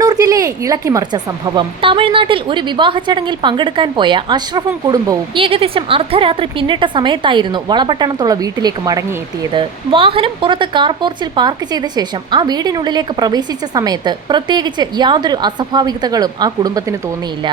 കണ്ണൂർ ജില്ലയെ ഇളക്കിമറിച്ച സംഭവം. തമിഴ്നാട്ടിൽ ഒരു വിവാഹ ചടങ്ങിൽ പങ്കെടുക്കാൻ പോയ അഷ്റഫും കുടുംബവും ഏകദേശം അർദ്ധരാത്രി പിന്നിട്ട സമയത്തായിരുന്നു വളപട്ടണത്തുള്ള വീട്ടിലേക്ക് മടങ്ങിയെത്തിയത്. വാഹനം പുറത്ത് കാർ പോർച്ചിൽ പാർക്ക് ചെയ്ത ശേഷം ആ വീടിനുള്ളിലേക്ക് പ്രവേശിച്ച സമയത്ത് പ്രത്യേകിച്ച് യാതൊരു അസ്വാഭാവികതകളും ആ കുടുംബത്തിന് തോന്നിയില്ല.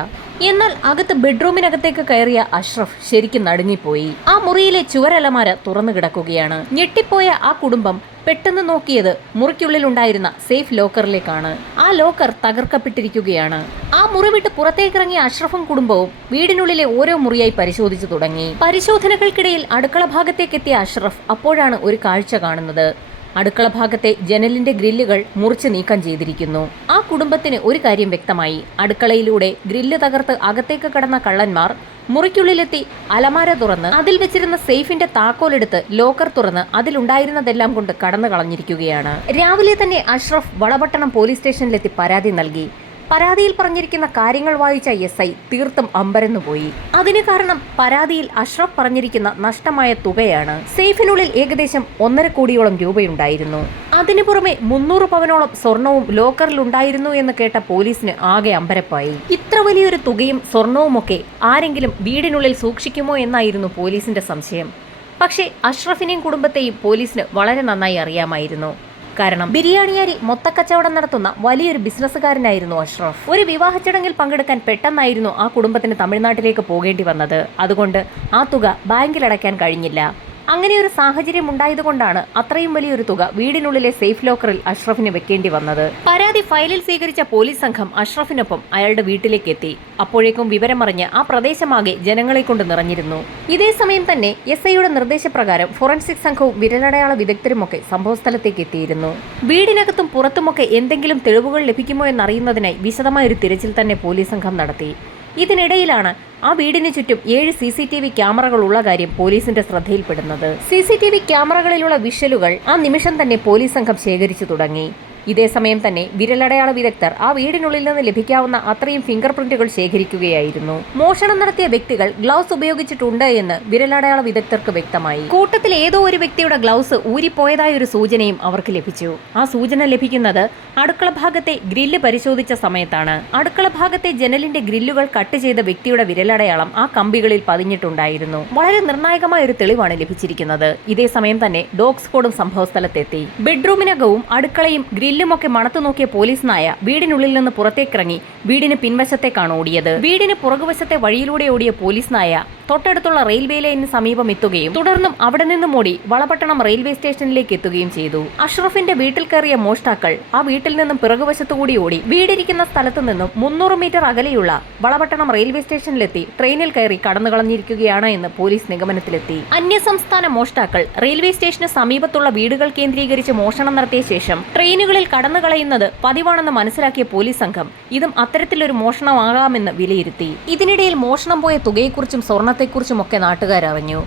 എന്നാൽ അകത്ത് ബെഡ്റൂമിനകത്തേക്ക് കയറിയ അഷ്റഫ് ശരിക്കും നടുങ്ങിപ്പോയി. ആ മുറിയിലെ ചുവരലമാര തുറന്നു കിടക്കുകയാണ് ഞെട്ടിപ്പോയ ആ കുടുംബം പെട്ടെന്ന് നോക്കിയത് മുറിക്കുള്ളിലുണ്ടായിരുന്ന സേഫ് ലോക്കറിലേക്കാണ്. ആ ലോക്കർ തകർക്കപ്പെട്ടിരിക്കുകയാണ്. ആ മുറിവിട്ട് പുറത്തേക്കിറങ്ങിയ അഷ്റഫും കുടുംബവും വീടിനുള്ളിലെ ഓരോ മുറിയായി പരിശോധിച്ചു തുടങ്ങി. പരിശോധനകൾക്കിടയിൽ അടുക്കള ഭാഗത്തേക്കെത്തിയ അഷ്റഫ് അപ്പോഴാണ് ഒരു കാഴ്ച കാണുന്നത്. അടുക്കള ഭാഗത്തെ ജനലിന്റെ ഗ്രില്ലുകൾ മുറിച്ച് നീക്കം ചെയ്തിരിക്കുന്നു. ആ കുടുംബത്തിന് ഒരു കാര്യം വ്യക്തമായി. അടുക്കളയിലൂടെ ഗ്രില്ല് തകർത്ത് അകത്തേക്ക് കടന്ന കള്ളന്മാർ മുറിക്കുള്ളിലെത്തി അലമാര തുറന്ന് അതിൽ വെച്ചിരുന്ന സേഫിന്റെ താക്കോലെടുത്ത് ലോക്കർ തുറന്ന് അതിലുണ്ടായിരുന്നതെല്ലാം കൊണ്ട് കടന്നു കളഞ്ഞിരിക്കുകയാണ് രാവിലെ തന്നെ അഷ്റഫ് വളപട്ടണം പോലീസ് സ്റ്റേഷനിലെത്തി പരാതി നൽകി. പരാതിയിൽ പറഞ്ഞിരിക്കുന്ന കാര്യങ്ങൾ വായിച്ച എസ് ഐ തീർത്തും അമ്പരന്നുപോയി അതിന് കാരണം പരാതിയിൽ അഷ്റഫ് പറഞ്ഞിരിക്കുന്ന നഷ്ടമായ തുകയാണ്. സേഫിനുള്ളിൽ ഏകദേശം ഒന്നര കോടിയോളം രൂപയുണ്ടായിരുന്നു. അതിനു പുറമെ മുന്നൂറ് പവനോളം സ്വർണവും ലോക്കറിൽ ഉണ്ടായിരുന്നു എന്ന് കേട്ട പോലീസിന് ആകെ അമ്പരപ്പായി. ഇത്ര വലിയൊരു തുകയും സ്വർണവുമൊക്കെ ആരെങ്കിലും വീടിനുള്ളിൽ സൂക്ഷിക്കുമോ എന്നായിരുന്നു പോലീസിന്റെ സംശയം. പക്ഷേ അഷ്റഫിനെയും കുടുംബത്തെയും പോലീസിന് വളരെ നന്നായി അറിയാമായിരുന്നു. കാരണം ബിരിയാണിയാരി മൊത്തക്കച്ചവടം നടത്തുന്ന വലിയൊരു ബിസിനസ്സുകാരനായിരുന്നു അഷ്റഫ്. ഒരു വിവാഹ ചടങ്ങിൽ പങ്കെടുക്കാൻ പെട്ടെന്നായിരുന്നു ആ കുടുംബത്തിന് തമിഴ്നാട്ടിലേക്ക് പോകേണ്ടി വന്നത്. അതുകൊണ്ട് ആ തുക ബാങ്കിൽ അടയ്ക്കാൻ കഴിഞ്ഞില്ല. അങ്ങനെ ഒരു സാഹചര്യം ഉണ്ടായതുകൊണ്ടാണ് അത്രയും വലിയൊരു തുക വീടിനുള്ളിലെ സേഫ് ലോക്കറിൽ അഷ്റഫിന് വെക്കേണ്ടി വന്നത്. പരാതി ഫയലിൽ സ്വീകരിച്ച പോലീസ് സംഘം അഷ്റഫിനൊപ്പം അയാളുടെ വീട്ടിലേക്ക് എത്തി അപ്പോഴേക്കും വിവരമറിഞ്ഞ് ആ പ്രദേശമാകെ ജനങ്ങളെ കൊണ്ട് നിറഞ്ഞിരുന്നു. ഇതേ സമയം തന്നെ എസ് ഐയുടെ നിർദ്ദേശപ്രകാരം ഫോറൻസിക് സംഘവും വിരലടയാള വിദഗ്ധരുമൊക്കെ സംഭവസ്ഥലത്തേക്ക് എത്തിയിരുന്നു. വീടിനകത്തും പുറത്തുമൊക്കെ എന്തെങ്കിലും തെളിവുകൾ ലഭിക്കുമോ എന്നറിയുന്നതിനായി വിശദമായ ഒരു തിരച്ചിൽ തന്നെ പോലീസ് സംഘം നടത്തി. ഇതിനിടയിലാണ് ആ വീടിന് ചുറ്റും ഏഴ് സി സി ടി വി ക്യാമറകൾ ഉള്ള കാര്യം പോലീസിന്റെ ശ്രദ്ധയിൽപ്പെടുന്നത്. സി സി ടി വി ക്യാമറകളിലുള്ള വിഷലുകൾ ആ നിമിഷം തന്നെ പോലീസ് സംഘം ശേഖരിച്ചു തുടങ്ങി. ഇതേസമയം തന്നെ വിരലടയാള വിദഗ്ധർ ആ വീടിനുള്ളിൽ നിന്ന് ലഭിക്കാവുന്ന അത്രയും ഫിംഗർ പ്രിന്റുകൾ ശേഖരിക്കുകയായിരുന്നു. മോഷണം നടത്തിയ വ്യക്തികൾ ഗ്ലൗസ് ഉപയോഗിച്ചിട്ടുണ്ട് എന്ന് വിരലടയാള വിദഗ്ധർക്ക് വ്യക്തമായി. കൂട്ടത്തിൽ ഏതോ ഒരു വ്യക്തിയുടെ ഗ്ലൗസ് ഊരിപ്പോയതായ ഒരു സൂചനയും അവർക്ക് ലഭിച്ചു. ആ സൂചന ലഭിക്കുന്നത് അടുക്കള ഭാഗത്തെ ഗ്രില്ല് പരിശോധിച്ച സമയത്താണ്. അടുക്കള ഭാഗത്തെ ജനലിന്റെ ഗ്രില്ലുകൾ കട്ട് ചെയ്ത വ്യക്തിയുടെ വിരലടയാളം ആ കമ്പികളിൽ പതിഞ്ഞിട്ടുണ്ടായിരുന്നു. വളരെ നിർണായകമായ ഒരു തെളിവാണ് ലഭിച്ചിരിക്കുന്നത്. ഇതേ സമയം തന്നെ ഡോഗ് സ്ക്വാഡും സംഭവസ്ഥലത്തെത്തി. ബെഡ്റൂമിനകവും അടുക്കളയും ഗ്രില്ലുമൊക്കെ മണത്തു നോക്കിയ പോലീസ് നായ വീടിനുള്ളിൽ നിന്ന് പുറത്തേക്കിറങ്ങി വീടിന് പിൻവശത്തേക്കാണ് ഓടിയത്. വീടിന് പുറകുവശത്തെ വഴിയിലൂടെ ഓടിയ പോലീസ് നായ തൊട്ടടുത്തുള്ള റെയിൽവേ ലൈനിന് സമീപം എത്തുകയും തുടർന്നും അവിടെ നിന്നും ഓടി വളപട്ടണം റെയിൽവേ സ്റ്റേഷനിലേക്ക് എത്തുകയും ചെയ്തു. അഷ്റഫിന്റെ വീട്ടിൽ കയറിയ മോഷ്ടാക്കൾ ആ വീട്ടിൽ നിന്നും പിറകുവശത്തുകൂടി ഓടി വീടിരിക്കുന്ന സ്ഥലത്തു നിന്നും മുന്നൂറ് മീറ്റർ അകലെയുള്ള വളപട്ടണം റെയിൽവേ സ്റ്റേഷനിലെത്തി ട്രെയിനിൽ കയറി കടന്നു കളഞ്ഞിരിക്കുകയാണ് എന്ന് പോലീസ് നിഗമനത്തിലെത്തി. അന്യസംസ്ഥാന മോഷ്ടാക്കൾ റെയിൽവേ സ്റ്റേഷന് സമീപത്തുള്ള വീടുകൾ കേന്ദ്രീകരിച്ച് മോഷണം നടത്തിയ ശേഷം ട്രെയിനുകളിൽ കടന്നു കളയുന്നത് പതിവാണെന്ന് മനസ്സിലാക്കിയ പോലീസ് സംഘം ഇതും അത്തരത്തിലൊരു മോഷണമാകാമെന്ന് വിലയിരുത്തി. ഇതിനിടയിൽ മോഷണം പോയ തുകയെക്കുറിച്ചും സ്വർണത്തെക്കുറിച്ചും ഒക്കെ നാട്ടുകാരറിഞ്ഞു.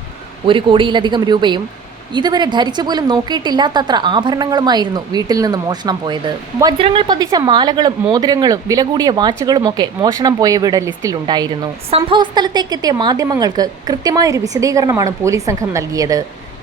ഒരു കോടിയിലധികം രൂപയും ഇതുവരെ ധരിച്ചു പോലും നോക്കിയിട്ടില്ലാത്തത്ര ആഭരണങ്ങളുമായിരുന്നു വീട്ടിൽ നിന്ന് മോഷണം പോയത്. വജ്രങ്ങൾ പതിച്ച മാലകളും മോതിരങ്ങളും വില കൂടിയ വാച്ചുകളും ഒക്കെ മോഷണം പോയവയുടെ ലിസ്റ്റിലുണ്ടായിരുന്നു സംഭവ സ്ഥലത്തേക്കെത്തിയ മാധ്യമങ്ങൾക്ക് കൃത്യമായൊരു വിശദീകരണമാണ് പോലീസ് സംഘം നൽകിയത്.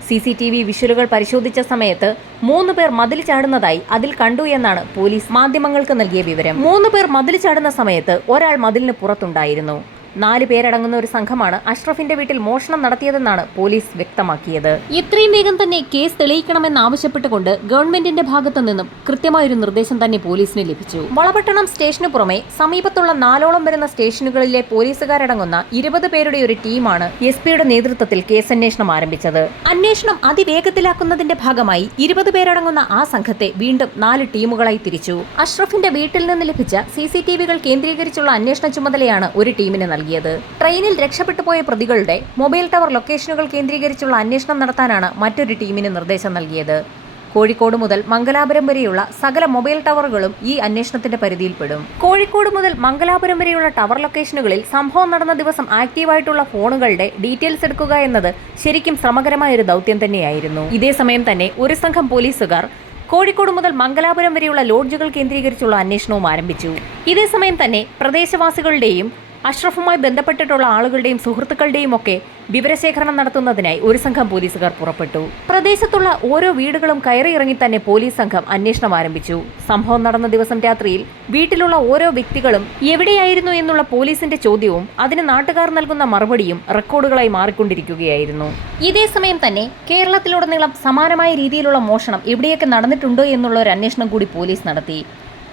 സി സി ടി വി വിഷ്വലുകൾ പരിശോധിച്ച സമയത്ത് മൂന്ന് പേർ മതിൽ ചാടുന്നതായി അതിൽ കണ്ടു എന്നാണ് പോലീസ് മാധ്യമങ്ങൾക്ക് നൽകിയ വിവരം. മൂന്ന് പേർ മതിൽ ചാടുന്ന സമയത്ത് ഒരാൾ മതിലിന് പുറത്തുണ്ടായിരുന്നു. നാല് പേരടങ്ങുന്ന ഒരു സംഘമാണ് അഷ്റഫിന്റെ വീട്ടിൽ മോഷണം നടത്തിയതെന്നാണ് പോലീസ് വ്യക്തമാക്കിയത്. ഇത്രയും വേഗം തന്നെ കേസ് തെളിയിക്കണമെന്ന് ആവശ്യപ്പെട്ടുകൊണ്ട് ഗവൺമെന്റിന്റെ ഭാഗത്തു നിന്നും കൃത്യമായൊരു നിർദ്ദേശം തന്നെ പോലീസിന് ലഭിച്ചു. വളപട്ടണം സ്റ്റേഷന് പുറമെ സമീപത്തുള്ള നാലോളം വരുന്ന സ്റ്റേഷനുകളിലെ പോലീസുകാരടങ്ങുന്ന ഇരുപത് പേരുടെ ഒരു ടീമാണ് എസ് പിയുടെ നേതൃത്വത്തിൽ കേസന്വേഷണം ആരംഭിച്ചത്. അന്വേഷണം അതിവേഗത്തിലാക്കുന്നതിന്റെ ഭാഗമായി ഇരുപത് പേരടങ്ങുന്ന ആ സംഘത്തെ വീണ്ടും നാല് ടീമുകളായി തിരിച്ചു. അഷ്റഫിന്റെ വീട്ടിൽ നിന്ന് ലഭിച്ച സി കേന്ദ്രീകരിച്ചുള്ള അന്വേഷണ ചുമതലയാണ് ഒരു ടീമിന് നൽകിയത്. ട്രെയിനിൽ രക്ഷപ്പെട്ടു പോയ പ്രതികളുടെ മൊബൈൽ ടവർ ലൊക്കേഷനുകൾ കേന്ദ്രീകരിച്ചുള്ള അന്വേഷണം നടത്താനാണ് മറ്റൊരു ടീമിന് നിർദ്ദേശം നൽകിയത്. കോഴിക്കോട് മുതൽ മംഗലാപുരം വരെയുള്ള സകല മൊബൈൽ ടവറുകളും ഈ അന്വേഷണത്തിന്റെ പരിധിയിൽപ്പെടും. കോഴിക്കോട് മുതൽ മംഗലാപുരം വരെയുള്ള ടവർ ലൊക്കേഷനുകളിൽ സംഭവം നടന്ന ദിവസം ആക്റ്റീവായിട്ടുള്ള ഫോണുകളുടെ ഡീറ്റെയിൽസ് എടുക്കുക എന്നത് ശരിക്കും ശ്രമകരമായ ഒരു ദൗത്യം തന്നെയായിരുന്നു. ഇതേസമയം തന്നെ ഒരു സംഘം പോലീസുകാർ കോഴിക്കോട് മുതൽ മംഗലാപുരം വരെയുള്ള ലോഡ്ജുകൾ കേന്ദ്രീകരിച്ചുള്ള അന്വേഷണവും ആരംഭിച്ചു. ഇതേസമയം തന്നെ പ്രദേശവാസികളുടെയും അഷ്റഫുമായി ബന്ധപ്പെട്ടിട്ടുള്ള ആളുകളുടെയും സുഹൃത്തുക്കളുടെയും ഒക്കെ വിവരശേഖരണം നടത്തുന്നതിനായി ഒരു സംഘം പോലീസുകാർ പുറപ്പെട്ടു. പ്രദേശത്തുള്ള ഓരോ വീടുകളും കയറിയിറങ്ങി തന്നെ പോലീസ് സംഘം അന്വേഷണം ആരംഭിച്ചു. സംഭവം നടന്ന ദിവസം രാത്രിയിൽ വീട്ടിലുള്ള ഓരോ വ്യക്തികളും എവിടെയായിരുന്നു എന്നുള്ള പോലീസിന്റെ ചോദ്യവും അതിന് നാട്ടുകാർ നൽകുന്ന മറുപടിയും റെക്കോർഡുകളായി മാറിക്കൊണ്ടിരിക്കുകയായിരുന്നു. ഇതേ സമയം തന്നെ കേരളത്തിലുടനീളം സമാനമായ രീതിയിലുള്ള മോഷണം എവിടെയൊക്കെ നടന്നിട്ടുണ്ടോ എന്നുള്ള ഒരു അന്വേഷണം കൂടി പോലീസ് നടത്തി.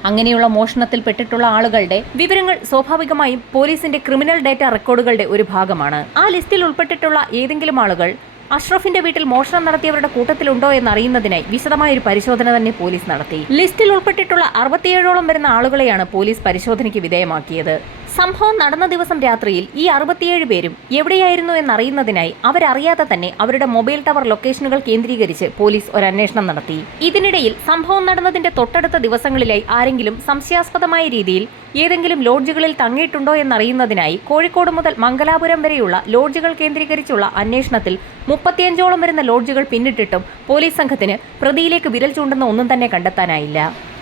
അങ്ങനെയുള്ള മോഷണത്തിൽ പെട്ടിട്ടുള്ള ആളുകളുടെ വിവരങ്ങൾ സ്വാഭാവികമായും പോലീസിന്റെ ക്രിമിനൽ ഡാറ്റ റെക്കോർഡുകളുടെ ഒരു ഭാഗമാണ്. ആ ലിസ്റ്റിൽ ഉൾപ്പെട്ടിട്ടുള്ള ഏതെങ്കിലും ആളുകൾ അഷ്റഫിന്റെ വീട്ടിൽ മോഷണം നടത്തിയവരുടെ കൂട്ടത്തിലുണ്ടോ എന്നറിയുന്നതിനായി വിശദമായ ഒരു പരിശോധന തന്നെ പോലീസ് നടത്തി. ലിസ്റ്റിൽ ഉൾപ്പെട്ടിട്ടുള്ള അറുപത്തിയേഴോളം വരുന്ന ആളുകളെയാണ് പോലീസ് പരിശോധനയ്ക്ക് വിധേയമാക്കിയത്. സംഭവം നടന്ന ദിവസം രാത്രിയിൽ ഈ അറുപത്തിയേഴ് പേരും എവിടെയായിരുന്നു എന്നറിയുന്നതിനായി അവരറിയാതെ തന്നെ അവരുടെ മൊബൈൽ ടവർ ലൊക്കേഷനുകൾ കേന്ദ്രീകരിച്ച് പോലീസ് ഒരു അന്വേഷണം നടത്തി. ഇതിനിടയിൽ സംഭവം നടന്നതിന്റെ തൊട്ടടുത്ത ദിവസങ്ങളിലായി ആരെങ്കിലും സംശയാസ്പദമായ രീതിയിൽ ഏതെങ്കിലും ലോഡ്ജുകളിൽ തങ്ങിയിട്ടുണ്ടോ എന്നറിയുന്നതിനായി കോഴിക്കോട് മുതൽ മംഗലാപുരം വരെയുള്ള ലോഡ്ജുകൾ കേന്ദ്രീകരിച്ചുള്ള അന്വേഷണത്തിൽ മുപ്പത്തിയഞ്ചോളം വരുന്ന ലോഡ്ജുകൾ പിന്നിട്ടിട്ടും പോലീസ് സംഘത്തിന് പ്രതിയിലേക്ക് വിരൽ ചൂണ്ടുന്ന ഒന്നും തന്നെ കണ്ടെത്താനായില്ല.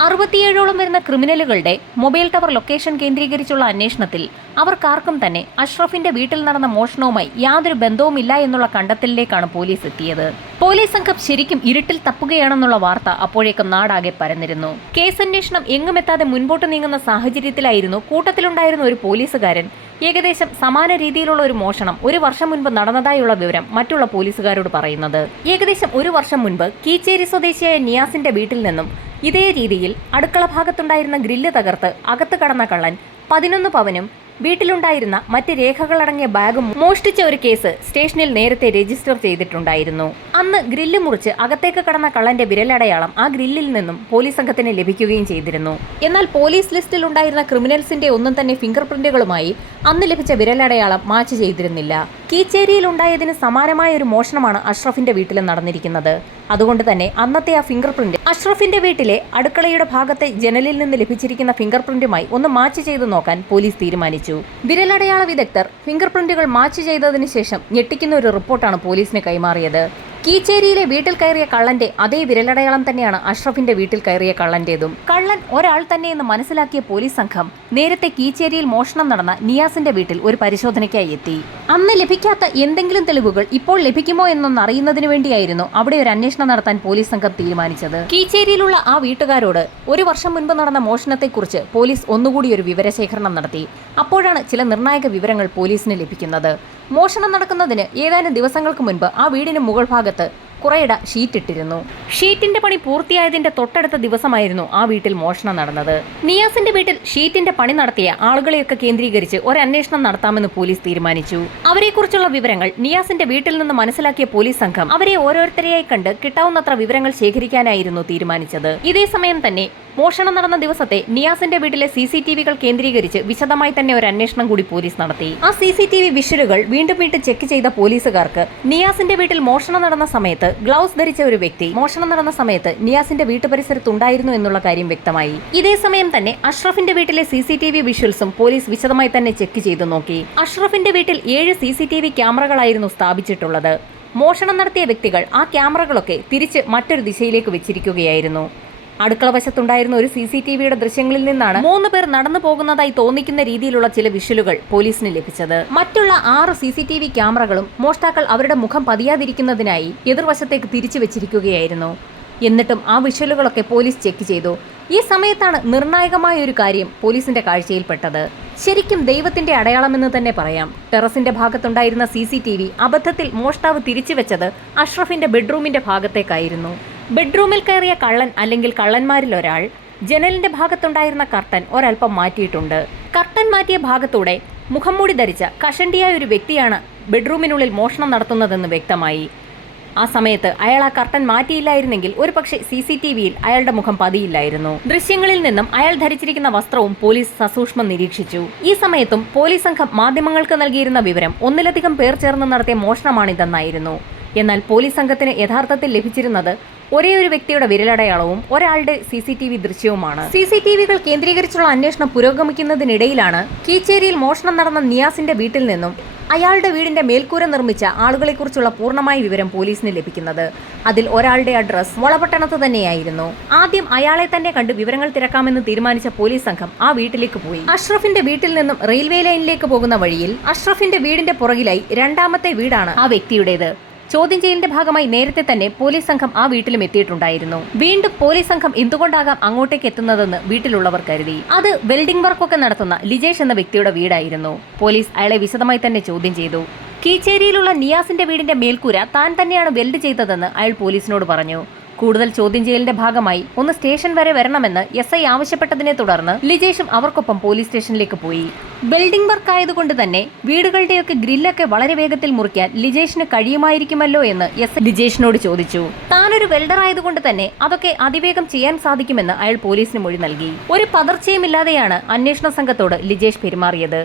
അറുപത്തിയേഴോളം വരുന്ന ക്രിമിനലുകളുടെ മൊബൈൽ ടവർ ലൊക്കേഷൻ കേന്ദ്രീകരിച്ചുള്ള അന്വേഷണത്തിൽ അവർക്കാർക്കും തന്നെ അഷ്റഫിന്റെ വീട്ടിൽ നടന്ന മോഷണവുമായി യാതൊരു ബന്ധവുമില്ല എന്നുള്ള കണ്ടെത്തലിലേക്കാണ് പോലീസ് എത്തിയത്. പോലീസ് സംഘം ശരിക്കും ഇരുട്ടിൽ തപ്പുകയാണെന്നുള്ള വാർത്ത അപ്പോഴേക്കും നാടാകെ പരന്നിരുന്നു. കേസ് അന്വേഷണം എങ്ങുമെത്താതെ മുൻപോട്ട് നീങ്ങുന്ന സാഹചര്യത്തിലായിരുന്നു കൂട്ടത്തിലുണ്ടായിരുന്ന ഒരു പോലീസുകാരൻ. ഏകദേശം സമാന രീതിയിലുള്ള ഒരു മോഷണം ഒരു വർഷം മുൻപ് നടന്നതായുള്ള വിവരം മറ്റുള്ള പോലീസുകാരോട് പറയുന്നത്. ഏകദേശം ഒരു വർഷം മുൻപ് കീച്ചേരി സ്വദേശിയായ നിയാസിന്റെ വീട്ടിൽ നിന്നും ഇതേ രീതിയിൽ അടുക്കള ഭാഗത്തുണ്ടായിരുന്ന ഗ്രില്ല് തകർത്ത് അകത്ത് കടന്ന കള്ളൻ പതിനൊന്ന് പവനും വീട്ടിലുണ്ടായിരുന്ന മറ്റ് രേഖകളടങ്ങിയ ബാഗും മോഷ്ടിച്ച ഒരു കേസ് സ്റ്റേഷനിൽ നേരത്തെ രജിസ്റ്റർ ചെയ്തിട്ടുണ്ടായിരുന്നു. അന്ന് ഗ്രില്ല് മുറിച്ച് അകത്തേക്ക് കടന്ന കള്ളന്റെ വിരലടയാളം ആ ഗ്രില്ലിൽ നിന്നും പോലീസ് സംഘത്തിന് ലഭിക്കുകയും ചെയ്തിരുന്നു. എന്നാൽ പോലീസ് ലിസ്റ്റിൽ ഉണ്ടായിരുന്ന ക്രിമിനൽസിന്റെ ഒന്നും തന്നെ ഫിംഗർ പ്രിന്റുകളുമായി അന്ന് ലഭിച്ച വിരലടയാളം മാച്ച് ചെയ്തിരുന്നില്ല. കീച്ചേരിയിൽ ഉണ്ടായതിന് സമാനമായ ഒരു മോഷണമാണ് അഷ്റഫിന്റെ വീട്ടിലും നടന്നിരിക്കുന്നത്. അതുകൊണ്ട് തന്നെ അന്നത്തെ ആ ഫിംഗർ പ്രിന്റ് അഷ്റഫിന്റെ വീട്ടിലെ അടുക്കളയുടെ ഭാഗത്തെ ജനലിൽ നിന്ന് ലഭിച്ചിരിക്കുന്ന ഫിംഗർ പ്രിന്റുമായി ഒന്ന് മാച്ച് ചെയ്തു നോക്കാൻ പോലീസ് തീരുമാനിച്ചു. വിരലടയാള വിദഗ്ധർ ഫിംഗർ പ്രിന്റുകൾ മാച്ച് ചെയ്തതിനു ശേഷം ഞെട്ടിക്കുന്ന ഒരു റിപ്പോർട്ടാണ് പോലീസിന് കൈമാറിയത്. കീച്ചേരിയിലെ വീട്ടിൽ കയറിയ കള്ളന്റെ അതേ വിരലടയാളം തന്നെയാണ് അഷ്റഫിന്റെ വീട്ടിൽ കയറിയ കള്ളന്റേതും. കള്ളൻ ഒരാൾ തന്നെയെന്ന് മനസ്സിലാക്കിയ പോലീസ് സംഘം നേരത്തെ കീച്ചേരിയിൽ മോഷണം നടന്ന നിയാസിന്റെ വീട്ടിൽ ഒരു പരിശോധനയ്ക്കായി എത്തി. അന്ന് ലഭിക്കാത്ത എന്തെങ്കിലും തെളിവുകൾ ഇപ്പോൾ ലഭിക്കുമോ എന്നൊന്ന് അറിയുന്നതിന് വേണ്ടിയായിരുന്നു അവിടെ ഒരു അന്വേഷണം നടത്താൻ പോലീസ് സംഘം തീരുമാനിച്ചത്. കീച്ചേരിയിലുള്ള ആ വീട്ടുകാരോട് ഒരു വർഷം മുൻപ് നടന്ന മോഷണത്തെക്കുറിച്ച് പോലീസ് ഒന്നുകൂടി ഒരു വിവരശേഖരണം നടത്തി. അപ്പോഴാണ് ചില നിർണായക വിവരങ്ങൾ പോലീസിന് ലഭിക്കുന്നത്. മോഷണം നടക്കുന്നതിന് ഏതാനും ദിവസങ്ങൾക്ക് മുൻപ് ആ വീടിന് മുകൾ ഭാഗത്ത് കുറേയിട ഷീറ്റ് ഇട്ടിരുന്നു. ഷീറ്റിന്റെ പണി പൂർത്തിയായതിന്റെ തൊട്ടടുത്ത ദിവസമായിരുന്നു ആ വീട്ടിൽ മോഷണം നടന്നത്. നിയാസിന്റെ വീട്ടിൽ ഷീറ്റിന്റെ പണി നടത്തിയ ആളുകളെയൊക്കെ കേന്ദ്രീകരിച്ച് ഒരു അന്വേഷണം നടത്താമെന്ന് പോലീസ് തീരുമാനിച്ചു. അവരെക്കുറിച്ചുള്ള വിവരങ്ങൾ നിയാസിന്റെ വീട്ടിൽ നിന്ന് മനസ്സിലാക്കിയ പോലീസ് സംഘം അവരെ ഓരോരുത്തരെയായി കണ്ട് കിട്ടാവുന്നത്ര വിവരങ്ങൾ ശേഖരിക്കാനായിരുന്നു തീരുമാനിച്ചത്. ഇതേ സമയം തന്നെ മോഷണം നടന്ന ദിവസത്തെ നിയാസിന്റെ വീട്ടിലെ സി സി ടി വികൾ കേന്ദ്രീകരിച്ച് വിശദമായി തന്നെ ഒരു അന്വേഷണം കൂടി പോലീസ് നടത്തി. ആ സി സി ടി വി വിഷ്വലുകൾ വീണ്ടും വീണ്ടും ചെക്ക് ചെയ്ത പോലീസുകാർക്ക് നിയാസിന്റെ വീട്ടിൽ മോഷണം നടന്ന സമയത്ത് ഗ്ലൗസ് ധരിച്ച ഒരു വ്യക്തി മോഷണം നടന്ന സമയത്ത് നിയാസിന്റെ വീട്ടുപരിസരത്തുണ്ടായിരുന്നു എന്നുള്ള കാര്യം വ്യക്തമായി. ഇതേ സമയം തന്നെ അഷ്റഫിന്റെ വീട്ടിലെ സി സി ടി വി വിഷ്വൽസും പോലീസ് വിശദമായി തന്നെ ചെക്ക് ചെയ്തു നോക്കി. അഷ്റഫിന്റെ വീട്ടിൽ ഏഴ് സി സി ടി വി ക്യാമറകളായിരുന്നു സ്ഥാപിച്ചിട്ടുള്ളത്. മോഷണം നടത്തിയ വ്യക്തികൾ ആ ക്യാമറകളൊക്കെ തിരിച്ച് മറ്റൊരു ദിശയിലേക്ക് വെച്ചിരിക്കുകയായിരുന്നു. അടുക്കള വശത്തുണ്ടായിരുന്ന ഒരു സി സി ടി വിയുടെ ദൃശ്യങ്ങളിൽ നിന്നാണ് മൂന്ന് പേർ നടന്നു പോകുന്നതായി തോന്നിക്കുന്ന രീതിയിലുള്ള ചില വിഷ്വലുകൾ പോലീസിന് ലഭിച്ചത്. മറ്റുള്ള ആറ് സി സി ടി വി ക്യാമറകളും മോഷ്ടാക്കൾ അവരുടെ മുഖം പതിയാതിരിക്കുന്നതിനായി എതിർവശത്തേക്ക് തിരിച്ചു വെച്ചിരിക്കുകയായിരുന്നു. എന്നിട്ടും ആ വിഷ്വലുകളൊക്കെ പോലീസ് ചെക്ക് ചെയ്തു. ഈ സമയത്താണ് നിർണായകമായ ഒരു കാര്യം പോലീസിന്റെ കാഴ്ചയിൽപ്പെട്ടത്. ശരിക്കും ദൈവത്തിന്റെ അടയാളമെന്ന് തന്നെ പറയാം. ടെറസിന്റെ ഭാഗത്തുണ്ടായിരുന്ന സി സി ടി വി അബദ്ധത്തിൽ മോഷ്ടാവ് തിരിച്ചുവെച്ചത് അഷ്റഫിന്റെ ബെഡ്റൂമിന്റെ ഭാഗത്തേക്കായിരുന്നു. ബെഡ്റൂമിൽ കയറിയ കള്ളൻ അല്ലെങ്കിൽ കള്ളന്മാരിൽ ഒരാൾ ജനലിന്റെ ഭാഗത്തുണ്ടായിരുന്ന കർട്ടൻ ഒരൽപ്പം മാറ്റിയിട്ടുണ്ട്. കർട്ടൻ മാറ്റിയ ഭാഗത്തൂടെ മുഖംമൂടി ധരിച്ച കഷണ്ടിയായ ഒരു വ്യക്തിയാണ് ബെഡ്റൂമിനുള്ളിൽ മോഷണം നടത്തുന്നതെന്ന് വ്യക്തമായി. ആ സമയത്ത് അയാൾ ആ കർട്ടൻ മാറ്റിയില്ലായിരുന്നെങ്കിൽ ഒരു പക്ഷേ സി സി ടി വിയിൽ അയാളുടെ മുഖം പതിയില്ലായിരുന്നു. ദൃശ്യങ്ങളിൽ നിന്നും അയാൾ ധരിച്ചിരിക്കുന്ന വസ്ത്രവും പോലീസ് സസൂക്ഷ്മം നിരീക്ഷിച്ചു. ഈ സമയത്തും പോലീസ് സംഘം മാധ്യമങ്ങൾക്ക് നൽകിയിരുന്ന വിവരം ഒന്നിലധികം പേർ ചേർന്ന് നടത്തിയ മോഷണമാണിതെന്നായിരുന്നു. എന്നാൽ പോലീസ് സംഘത്തിന് യഥാർത്ഥത്തിൽ ലഭിച്ചിരുന്നത് ഒരേ ഒരു വ്യക്തിയുടെ വിരലടയാളവും ഒരാളുടെ സി സി ടി വി ദൃശ്യവുമാണ്. സി സി ടി വികൾ കേന്ദ്രീകരിച്ചുള്ള അന്വേഷണം പുരോഗമിക്കുന്നതിനിടയിലാണ് കീച്ചേരിയിൽ മോഷണം നടന്ന നിയാസിന്റെ വീട്ടിൽ നിന്നും അയാളുടെ വീടിന്റെ മേൽക്കൂര നിർമ്മിച്ച ആളുകളെക്കുറിച്ചുള്ള പൂർണമായ വിവരം പോലീസിന് ലഭിക്കുന്നത്. അതിൽ ഒരാളുടെ അഡ്രസ് വളപട്ടണത്ത് തന്നെയായിരുന്നു. ആദ്യം അയാളെ തന്നെ കണ്ട് വിവരങ്ങൾ തിരക്കാമെന്ന് തീരുമാനിച്ച പോലീസ് സംഘം ആ വീട്ടിലേക്ക് പോയി. അഷ്റഫിന്റെ വീട്ടിൽ നിന്നും റെയിൽവേ ലൈനിലേക്ക് പോകുന്ന വഴിയിൽ അഷ്റഫിന്റെ വീടിന്റെ പുറകിലായി രണ്ടാമത്തെ വീടാണ് ആ വ്യക്തിയുടേത്. ചോദ്യം ചെയ്യലിന്റെ ഭാഗമായി നേരത്തെ തന്നെ പോലീസ് സംഘം ആ വീട്ടിലും എത്തിയിട്ടുണ്ടായിരുന്നു. വീണ്ടും പോലീസ് സംഘം എന്തുകൊണ്ടാകാം അങ്ങോട്ടേക്ക് എത്തുന്നതെന്ന് വീട്ടിലുള്ളവർ കരുതി. അത് വെൽഡിംഗ് വർക്കൊക്കെ നടത്തുന്ന ലിജേഷ് എന്ന വ്യക്തിയുടെ വീടായിരുന്നു. പോലീസ് അയാളെ വിശദമായി തന്നെ ചോദ്യം ചെയ്തു. കീച്ചേരിയിലുള്ള നിയാസിന്റെ വീടിന്റെ മേൽക്കൂര താൻ തന്നെയാണ് വെൽഡ് ചെയ്തതെന്ന് അയാൾ പോലീസിനോട് പറഞ്ഞു. കൂടുതൽ ചോദ്യം ചെയ്യലിന്റെ ഭാഗമായി ഒന്ന് സ്റ്റേഷൻ വരെ വരണമെന്ന് എസ് ഐ ആവശ്യപ്പെട്ടതിനെ തുടർന്ന് ലിജേഷും അവർക്കൊപ്പം പോലീസ് സ്റ്റേഷനിലേക്ക് പോയി. ബിൽഡിംഗ് വർക്ക് ആയതുകൊണ്ട് തന്നെ വീടുകളുടെയൊക്കെ ഗ്രില്ലൊക്കെ വളരെ വേഗത്തിൽ മുറിക്കാൻ ലിജേഷിന് കഴിയുമായിരിക്കുമല്ലോ എന്ന് എസ് ലിജേഷിനോട് ചോദിച്ചു. താനൊരു വെൽഡർ ആയതുകൊണ്ട് തന്നെ അതൊക്കെ അതിവേഗം ചെയ്യാൻ സാധിക്കുമെന്ന് അയാൾ പോലീസിന് മൊഴി നൽകി. ഒരു പതർച്ചയുമില്ലാതെയാണ് അന്വേഷണ സംഘത്തോട് ലിജേഷ് പെരുമാറിയത്.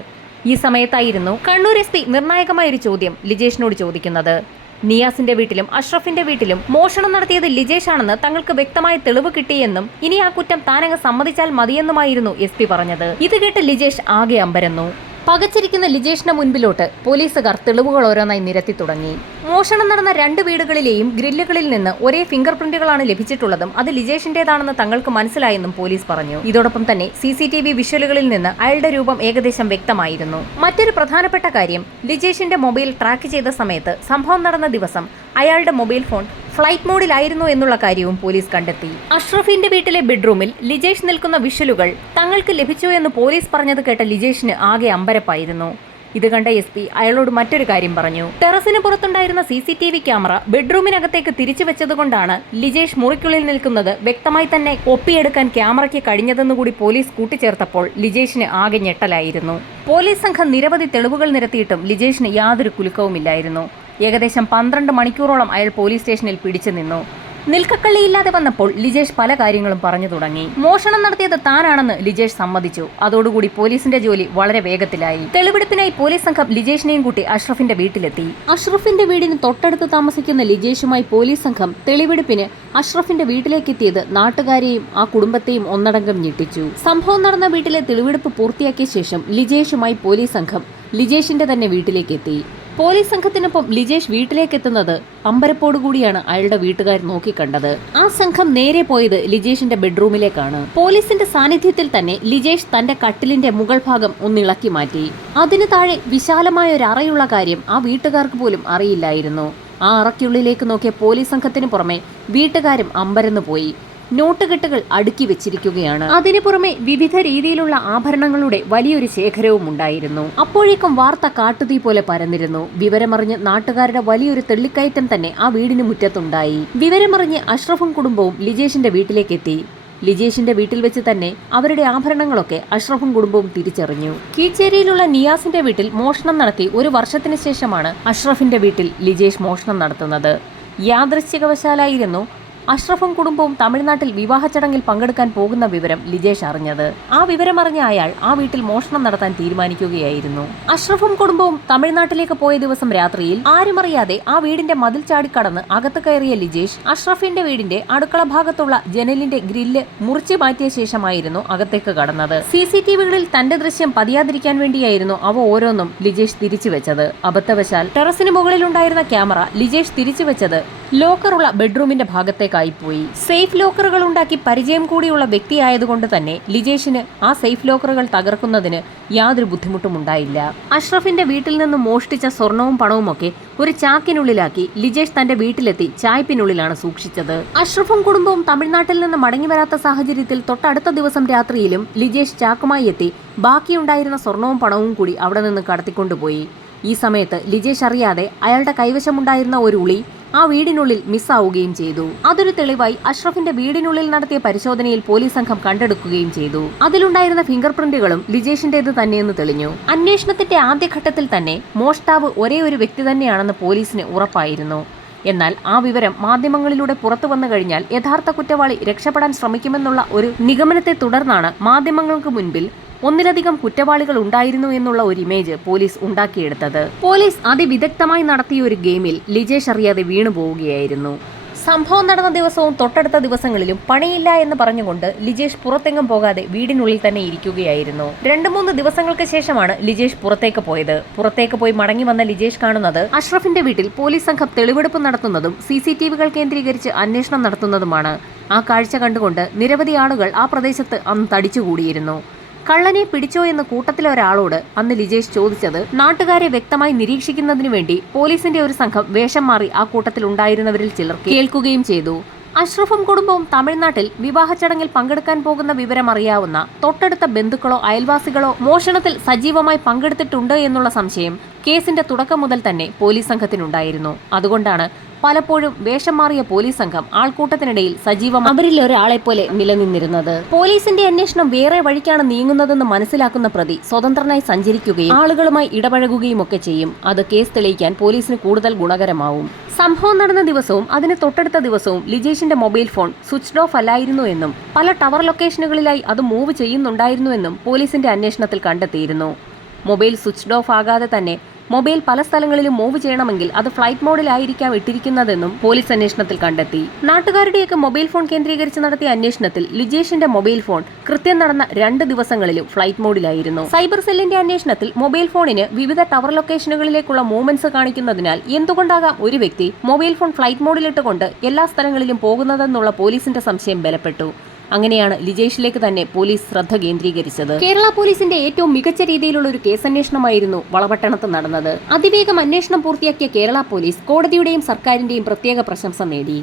ഈ സമയത്തായിരുന്നു കണ്ണൂർ എസ് പി നിർണായകമായ ഒരു ചോദ്യം ലിജേഷിനോട് ചോദിക്കുന്നത്. നിയാസിന്റെ വീട്ടിലും അഷ്റഫിന്റെ വീട്ടിലും മോഷണം നടത്തിയത് ലിജേഷ് ആണെന്ന് തങ്ങൾക്ക് വ്യക്തമായ തെളിവ് കിട്ടിയെന്നും ഇനി ആ കുറ്റം താനങ്ങ് സമ്മതിച്ചാൽ മതിയെന്നുമായിരുന്നു എസ് പി പറഞ്ഞത്. ഇത് കേട്ട് ലിജേഷ് ആകെ അമ്പരന്നു. പകച്ചിരിക്കുന്ന ലിജേഷിന് മുൻപിലോട്ട് പോലീസുകാർ തെളിവുകൾ ഓരോന്നായി നിരത്തി തുടങ്ങി. മോഷണം നടന്ന രണ്ട് വീടുകളിലെയും ഗ്രില്ലുകളിൽ നിന്ന് ഒരേ ഫിംഗർ പ്രിന്റുകളാണ് ലഭിച്ചിട്ടുള്ളതും അത് ലിജേഷിന്റേതാണെന്ന് തങ്ങൾക്ക് മനസ്സിലായെന്നും പോലീസ് പറഞ്ഞു. ഇതോടൊപ്പം തന്നെ സി സി ടി വി വിഷ്വലുകളിൽ നിന്ന് അയാളുടെ രൂപം ഏകദേശം വ്യക്തമായിരുന്നു. മറ്റൊരു പ്രധാനപ്പെട്ട കാര്യം ലിജേഷിന്റെ മൊബൈൽ ട്രാക്ക് ചെയ്ത സമയത്ത് സംഭവം നടന്ന ദിവസം അയാളുടെ മൊബൈൽ ഫോൺ ഫ്ലൈറ്റ് മോഡിലായിരുന്നു എന്നുള്ള കാര്യവും പോലീസ് കണ്ടെത്തി. അഷ്റഫിന്റെ വീട്ടിലെ ബെഡ്റൂമിൽ ലിജേഷ് നിൽക്കുന്ന വിഷലുകൾ തങ്ങൾക്ക് ലഭിച്ചു എന്ന് പോലീസ് പറഞ്ഞത് കേട്ട ലിജേഷിന് ആകെ അമ്പരപ്പായിരുന്നു. ഇത് കണ്ട എസ് പി അയാളോട് മറ്റൊരു കാര്യം പറഞ്ഞു. ടെറസിന് പുറത്തുണ്ടായിരുന്ന C C T V camera ബെഡ്റൂമിനകത്തേക്ക് തിരിച്ചു വെച്ചതുകൊണ്ടാണ് ലിജേഷ് മുറിക്കുള്ളിൽ നിൽക്കുന്നത് വ്യക്തമായി തന്നെ ഒപ്പിയെടുക്കാൻ ക്യാമറയ്ക്ക് കഴിഞ്ഞതെന്നുകൂടി പോലീസ് കൂട്ടിച്ചേർത്തപ്പോൾ ലിജേഷിന് ആകെ ഞെട്ടലായിരുന്നു. പോലീസ് സംഘം നിരവധി തെളിവുകൾ നിരത്തിയിട്ടും ലിജേഷിന് യാതൊരു കുലുക്കവുമില്ലായിരുന്നു. ഏകദേശം പന്ത്രണ്ട് മണിക്കൂറോളം അയാൾ പോലീസ് സ്റ്റേഷനിൽ പിടിച്ചു നിന്നു. നിൽക്കക്കള്ളിയില്ലാതെ വന്നപ്പോൾ ലിജേഷ് പല കാര്യങ്ങളും പറഞ്ഞു തുടങ്ങി. മോഷണം നടത്തിയത് താനാണെന്ന് ലിജേഷ് സമ്മതിച്ചു. അതോടുകൂടി പോലീസിന്റെ ജോലി വളരെ വേഗത്തിലായി. തെളിവെടുപ്പിനായി പോലീസ് സംഘം ലിജേഷിനെയും കൂട്ടി അഷ്റഫിന്റെ വീട്ടിലെത്തി. അഷ്റഫിന്റെ വീടിന് തൊട്ടടുത്ത് താമസിക്കുന്ന ലിജേഷുമായി പോലീസ് സംഘം തെളിവെടുപ്പിന് അഷ്റഫിന്റെ വീട്ടിലേക്ക് എത്തിയത് നാട്ടുകാരെയും ആ കുടുംബത്തെയും ഒന്നടങ്കം ഞെട്ടിച്ചു. സംഭവം നടന്ന വീട്ടിലെ തെളിവെടുപ്പ് പൂർത്തിയാക്കിയ ശേഷം ലിജേഷുമായി പോലീസ് സംഘം ലിജേഷിന്റെ തന്നെ വീട്ടിലേക്ക് എത്തി പോലീസ് സംഘത്തിനൊപ്പം ലിജേഷ് വീട്ടിലേക്ക് എത്തുന്നത് അമ്പരപ്പോടുകൂടിയാണ് അയാളുടെ വീട്ടുകാർ നോക്കിക്കണ്ടത്. ആ സംഘം നേരെ പോയത് ലിജേഷിന്റെ ബെഡ്റൂമിലേക്കാണ്. പോലീസിന്റെ സാന്നിധ്യത്തിൽ തന്നെ ലിജേഷ് തന്റെ കട്ടിലിന്റെ മുകൾ ഭാഗം ഒന്നിളക്കി മാറ്റി. അതിനു താഴെ വിശാലമായ ഒരു അറയുള്ള കാര്യം ആ വീട്ടുകാർക്ക് പോലും അറിയില്ലായിരുന്നു. ആ അറയ്ക്കുള്ളിലേക്ക് നോക്കിയ പോലീസ് സംഘത്തിന് പുറമെ വീട്ടുകാരും അമ്പരന്നു പോയി നോട്ടുകെട്ടുകൾ അടുക്കി വെച്ചിരിക്കുകയാണ്. അതിനു പുറമെ വിവിധ രീതിയിലുള്ള ആഭരണങ്ങളുടെ വലിയൊരു ശേഖരവും ഉണ്ടായിരുന്നു. അപ്പോഴേക്കും വാർത്ത കാട്ടുതീ പോലെ പരന്നിരുന്നു. വിവരമറിഞ്ഞ് നാട്ടുകാരുടെ വലിയൊരു തെള്ളിക്കയറ്റം തന്നെ ആ വീടിന് മുറ്റത്തുണ്ടായി. വിവരമറിഞ്ഞ് അഷ്റഫും കുടുംബവും ലിജേഷിന്റെ വീട്ടിലേക്ക് എത്തി ലിജേഷിന്റെ വീട്ടിൽ വെച്ച് തന്നെ അവരുടെ ആഭരണങ്ങളൊക്കെ അഷ്റഫും കുടുംബവും തിരിച്ചറിഞ്ഞു. കീച്ചേരിയിലുള്ള നിയാസിന്റെ വീട്ടിൽ മോഷണം നടത്തി ഒരു വർഷത്തിന് ശേഷമാണ് അഷ്റഫിന്റെ വീട്ടിൽ ലിജേഷ് മോഷണം നടത്തുന്നത്. യാദൃശ്ചികവശാലായിരുന്നു അഷ്റഫും കുടുംബവും തമിഴ്നാട്ടിൽ വിവാഹ ചടങ്ങിൽ പങ്കെടുക്കാൻ പോകുന്ന വിവരം ലിജേഷ് അറിഞ്ഞത്. ആ വിവരമറിഞ്ഞ അയാൾ ആ വീട്ടിൽ മോഷണം നടത്താൻ തീരുമാനിക്കുകയായിരുന്നു. അഷ്റഫും കുടുംബവും തമിഴ്നാട്ടിലേക്ക് പോയ ദിവസം രാത്രിയിൽ ആരുമറിയാതെ ആ വീടിന്റെ മതിൽ ചാടിക്കടന്ന് അകത്ത് കയറിയ ലിജേഷ് അഷ്റഫിന്റെ വീടിന്റെ അടുക്കള ഭാഗത്തുള്ള ജനലിന്റെ ഗ്രില്ല് മുറിച്ചു മാറ്റിയ ശേഷമായിരുന്നു അകത്തേക്ക് കടന്നത്. സി സി ടി വികളിൽ തന്റെ ദൃശ്യം പതിയാതിരിക്കാൻ വേണ്ടിയായിരുന്നു അവ ഓരോന്നും ലിജേഷ് തിരിച്ചു വെച്ചത് അബദ്ധവശാൽ ടെറസിന് മുകളിലുണ്ടായിരുന്ന ക്യാമറ ലിജേഷ് തിരിച്ചു വെച്ചത് ലോക്കറുള്ള ബെഡ്റൂമിന്റെ ഭാഗത്തേക്കായി പോയി സേഫ് ലോക്കറുകൾ ഉണ്ടാക്കി പരിചയം കൂടിയുള്ള വ്യക്തിയായതുകൊണ്ട് തന്നെ ലിജേഷിന് ആ സേഫ് ലോക്കറുകൾ തകർക്കുന്നതിന് യാതൊരു ബുദ്ധിമുട്ടും ഉണ്ടായില്ല. അഷ്റഫിന്റെ വീട്ടിൽ നിന്ന് മോഷ്ടിച്ച സ്വർണവും പണവും ഒക്കെ ഒരു ചാക്കിനുള്ളിലാക്കി ലിജേഷ് തന്റെ വീട്ടിലെത്തി ചായ്പിനുള്ളിലാണ് സൂക്ഷിച്ചത്. അഷ്റഫും കുടുംബവും തമിഴ്നാട്ടിൽ നിന്ന് മടങ്ങി വരാത്ത സാഹചര്യത്തിൽ തൊട്ടടുത്ത ദിവസം രാത്രിയിലും ലിജേഷ് ചാക്കുമായി എത്തി ബാക്കിയുണ്ടായിരുന്ന സ്വർണവും പണവും കൂടി അവിടെ നിന്ന് കടത്തിക്കൊണ്ടുപോയി. ഈ സമയത്ത് ലിജേഷ് അറിയാതെ അയാളുടെ കൈവശമുണ്ടായിരുന്ന ഒരു ഉളി ആ വീടിനുള്ളിൽ മിസ്സാവുകയും ചെയ്തു. അതൊരു തെളിവായി അഷ്റഫിന്റെ വീടിനുള്ളിൽ നടത്തിയ പരിശോധനയിൽ പോലീസ് സംഘം കണ്ടെടുക്കുകയും ചെയ്തു. അതിലുണ്ടായിരുന്ന ഫിംഗർ പ്രിന്റുകളും ലിജേഷിന്റേത് തന്നെയെന്ന് തെളിഞ്ഞു. അന്വേഷണത്തിന്റെ ആദ്യഘട്ടത്തിൽ തന്നെ മോഷ്ടാവ് ഒരേ ഒരു വ്യക്തി തന്നെയാണെന്ന് പോലീസിന് ഉറപ്പായിരുന്നു. എന്നാൽ ആ വിവരം മാധ്യമങ്ങളിലൂടെ പുറത്തു വന്നു കഴിഞ്ഞാൽ യഥാർത്ഥ കുറ്റവാളി രക്ഷപ്പെടാൻ ശ്രമിക്കുമെന്നുള്ള ഒരു നിഗമനത്തെ തുടർന്നാണ് മാധ്യമങ്ങൾക്ക് മുൻപിൽ ഒന്നിലധികം കുറ്റവാളികൾ ഉണ്ടായിരുന്നു എന്നുള്ള ഒരു ഇമേജ് പോലീസ് ഉണ്ടാക്കിയെടുത്തത്. പോലീസ് അതിവിദഗ്ധമായി നടത്തിയ ഒരു ഗെയിമിൽ ലിജേഷ് അറിയാതെ വീണു പോവുകയായിരുന്നു. സംഭവം നടന്ന ദിവസവും തൊട്ടടുത്ത ദിവസങ്ങളിലും പണിയില്ല എന്ന് പറഞ്ഞുകൊണ്ട് ലിജേഷ് പുറത്തെങ്ങും പോകാതെ വീടിനുള്ളിൽ തന്നെ ഇരിക്കുകയായിരുന്നു. രണ്ടു മൂന്ന് ദിവസങ്ങൾക്ക് ശേഷമാണ് ലിജേഷ് പുറത്തേക്ക് പോയത്. പുറത്തേക്ക് പോയി മടങ്ങി വന്ന ലിജേഷ് കാണുന്നത് അഷ്റഫിന്റെ വീട്ടിൽ പോലീസ് സംഘം തെളിവെടുപ്പ് നടത്തുന്നതും സി സി ടി വികൾ കേന്ദ്രീകരിച്ച് അന്വേഷണം നടത്തുന്നതുമാണ്. ആ കാഴ്ച കണ്ടുകൊണ്ട് നിരവധി ആളുകൾ ആ പ്രദേശത്ത് അന്ന് തടിച്ചുകൂടിയിരുന്നു. കള്ളനെ പിടിച്ചോ എന്ന് കൂട്ടത്തിലെ ഒരാളോട് അന്ന് ലിജേഷ് ചോദിച്ചത് നാട്ടുകാരെ വ്യക്തമായി നിരീക്ഷിക്കുന്നതിനു വേണ്ടി പോലീസിന്റെ ഒരു സംഘം വേഷം മാറി ആ കൂട്ടത്തിൽ ഉണ്ടായിരുന്നവരിൽ ചിലർ കേൾക്കുകയും ചെയ്തു. അഷ്റഫും കുടുംബവും തമിഴ്നാട്ടിൽ വിവാഹ ചടങ്ങിൽ പങ്കെടുക്കാൻ പോകുന്ന വിവരം അറിയാവുന്ന തൊട്ടടുത്ത ബന്ധുക്കളോ അയൽവാസികളോ മോഷണത്തിൽ സജീവമായി പങ്കെടുത്തിട്ടുണ്ട് എന്നുള്ള സംശയം കേസിന്റെ തുടക്കം മുതൽ തന്നെ പോലീസ് സംഘത്തിനുണ്ടായിരുന്നു. അതുകൊണ്ടാണ് പലപ്പോഴും വേഷം മാറിയ പോലീസ് സംഘം ആൾക്കൂട്ടത്തിനിടയിൽ സജീവം അവരിൽ ഒരാളെ പോലെ നിലനിന്നിരുന്നത്. പോലീസിന്റെ അന്വേഷണം വേറെ വഴിക്കാണ് നീങ്ങുന്നതെന്ന് മനസ്സിലാക്കുന്ന പ്രതി സ്വതന്ത്രനായി സഞ്ചരിക്കുകയും ആളുകളുമായി ഇടപഴകുകയും ഒക്കെ ചെയ്യും. അത് കേസ് തെളിയിക്കാൻ പോലീസിന് കൂടുതൽ ഗുണകരമാവും. സംഭവം നടന്ന ദിവസവും അതിന് തൊട്ടടുത്ത ദിവസവും ലിജേഷിന്റെ മൊബൈൽ ഫോൺ സ്വിച്ച് ഓഫ് അല്ലായിരുന്നു എന്നും പല ടവർ ലൊക്കേഷനുകളിലായി അത് മൂവ് ചെയ്യുന്നുണ്ടായിരുന്നുവെന്നും പോലീസിന്റെ അന്വേഷണത്തിൽ കണ്ടെത്തിയിരുന്നു. മൊബൈൽ സ്വിച്ച് ഓഫ് ആകാതെ തന്നെ മൊബൈൽ പല സ്ഥലങ്ങളിലും മൂവ് ചെയ്യണമെങ്കിൽ അത് ഫ്ലൈറ്റ് മോഡിലായിരിക്കാം ഇട്ടിരിക്കുന്നതെന്നും പോലീസ് അന്വേഷണത്തിൽ കണ്ടെത്തി. നാട്ടുകാരുടെയൊക്കെ മൊബൈൽ ഫോൺ കേന്ദ്രീകരിച്ച് നടത്തിയ അന്വേഷണത്തിൽ ലിജേഷിന്റെ മൊബൈൽ ഫോൺ കൃത്യം നടന്ന രണ്ട് ദിവസങ്ങളിലും ഫ്ലൈറ്റ് മോഡിലായിരുന്നു. സൈബർ സെല്ലിന്റെ അന്വേഷണത്തിൽ മൊബൈൽ ഫോണിന് വിവിധ ടവർ ലൊക്കേഷനുകളിലേക്കുള്ള മൂവ്മെന്റ്സ് കാണിക്കുന്നതിനാൽ എന്തുകൊണ്ടാകാം ഒരു വ്യക്തി മൊബൈൽ ഫോൺ ഫ്ലൈറ്റ് മോഡിലിട്ടുകൊണ്ട് എല്ലാ സ്ഥലങ്ങളിലും പോകുന്നതെന്നുള്ള പോലീസിന്റെ സംശയം ബലപ്പെട്ടു. അങ്ങനെയാണ് ലിജേഷിലേക്ക് തന്നെ പോലീസ് ശ്രദ്ധ കേന്ദ്രീകരിച്ചത്. കേരള പോലീസിന്റെ ഏറ്റവും മികച്ച രീതിയിലുള്ള ഒരു കേസന്വേഷണമായിരുന്നു വളപട്ടണത്ത് നടന്നത്. അതിവേഗം അന്വേഷണം പൂർത്തിയാക്കിയ കേരള പോലീസ് കോടതിയുടെയും സർക്കാരിന്റെയും പ്രത്യേക പ്രശംസ നേടി.